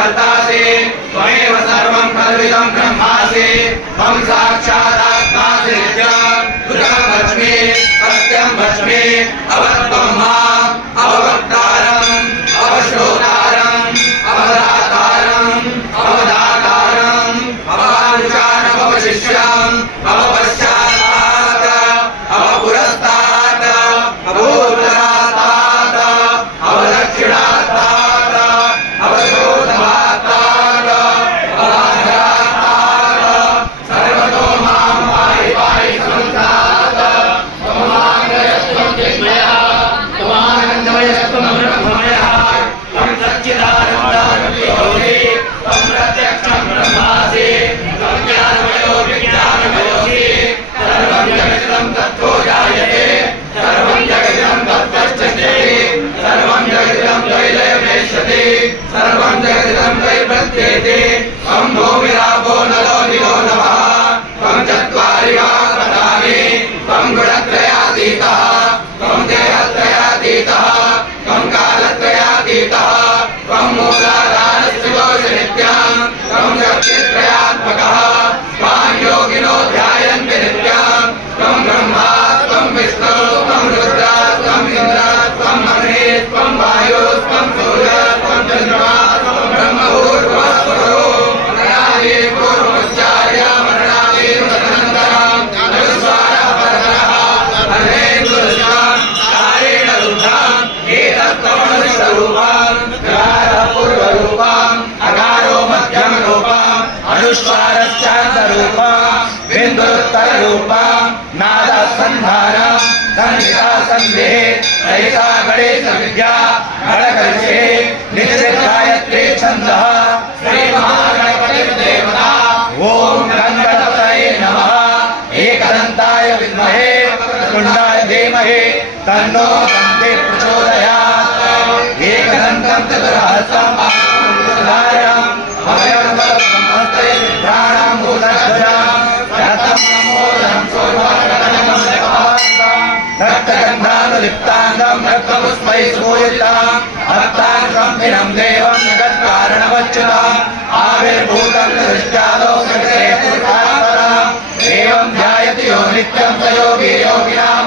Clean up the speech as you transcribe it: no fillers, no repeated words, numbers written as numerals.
कर्तासि त्वमेव सर्वं खल्विदं ब्रह्मासि त्वं साक्षादात्मासि नित्यं भूतं भस्मि सत्यं भस्मि अवत्वं माम् अववक्तारम् अवश्रोतारम् अवदातारम् अवदातारम् अववाञ्छानम् अवशिष्यम् अवपश्चात्तात् अवपुरस्तात् अवोत्तरात् अवदक्षिणात् अवशोधनात् अवधारात् सर्वतो मां पाहि पाहि संसारात् त्वमानन्दमयस्त्वं चिन्मयः त्वमानन्दमयस्त्वं ब्रह्ममयः त्वं सच्चिदानन्दरूपी त्वं प्रत्यक्षं ब्रह्मासि त्वं ज्ञानमयो विज्ञानमयोऽसि सर्वं जगदिदं तत्त्वो जायते सर्वं जगदिदं तत्त्वश्चते सर्वं जगदिदं त्रैलयमेष्यति सर्वं जगदिदं त्रैप्रत्येते त्वं भूमिरापो नलो निलो नभः त्वं चत्वारि वाक्पदानि त्वं गुणत्रयातीतः त्वं देहत्रयातीतः त्वं कालत्रयातीतः त्वं मूलाधारस्त्रिदोषनित्यं त्वं शक्तित्रयात्मकः त्वां योगिनो ध्यायन्ति नित्यं त्वं ब्रह्मा त्वं विष्णु त्वं रुद्र त्वं इन्द्र त्वं अग्नि त्वं वायु त्वं सूर्य त्वं चन्द्रमा त्वं ब्रह्मभूर्भुवस्सुरो मरणादि पूर्वमुच्चार्य मरणादि तदनन्तरं अनुस्वारः परतरः अर्धेन्दुरस्यां कारेण रुद्धम् एतत्त्वमनुष्यरूपम् अकारः पूर्वरूपम् अकारो मध्यमरूपम् अनुस्वारश्चान्तरूपम् बिन्दुरुत्तररूपम् नादसन्धानम् संहिता सन्धिः सहिता गणेशविद्या गणकर्षे निश्चितगायत्री छन्दः श्रीमहागणपतिर्देवता ॐ गणपतये नमः एकदन्ताय विद्महे वक्रतुण्डाय धीमहि तन्नो दन्ते प्रचोदयात् एकदन्तं चतुर्हस्तं महाकायं अभयवरदं सिद्धानां भूतध्वजं रत्नमोदं सोमवरदं रक्तगन्धानुलिप्ताङ्गं रक्तपुष्पैः सूयितं भक्ताङ्गं देवं जगत्कारणमच्युतम् आविर्भूतं दृष्ट्यादौ जगते पुरुषात्परम् एवं ध्यायति यो नित्यं स योगी योगिनां